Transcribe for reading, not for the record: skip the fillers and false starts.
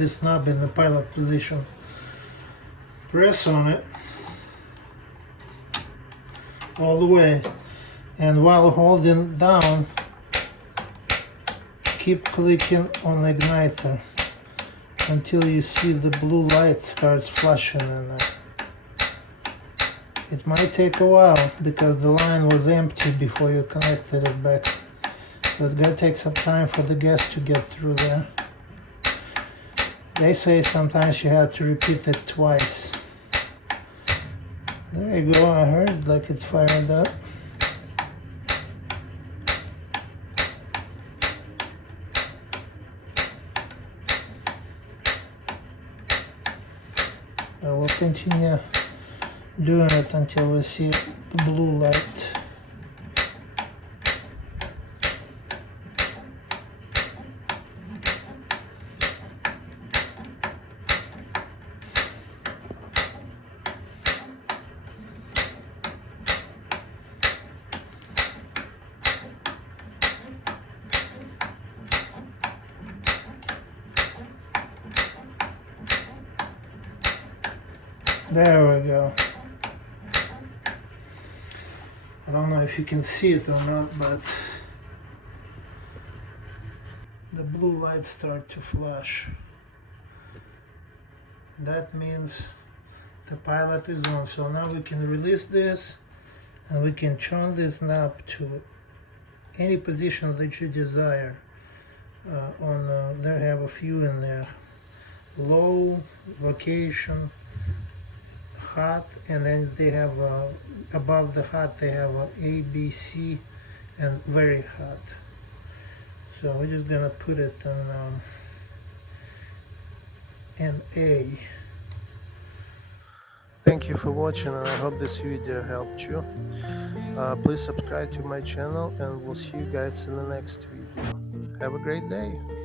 this knob in the pilot position. Press on it all the way, and while holding down, keep clicking on the igniter until you see the blue light starts flashing in there. It might take a while because the line was empty before you connected it back, so it's gonna take some time for the gas to get through there. They say sometimes you have to repeat it twice. There you go, I heard like it fired up. I will continue doing it until we see the blue light. There we go. I don't know if you can see it or not, but the blue lights start to flash. That means the pilot is on. So now we can release this and we can turn this knob to any position that you desire. There have a few in there: low, vacation, hot, and then they have above the hot they have A, B, C, and very hot. So we're just gonna put it in A. Thank you for watching, and I hope this video helped you. Please subscribe to my channel, and we'll see you guys in the next video. Have a great day.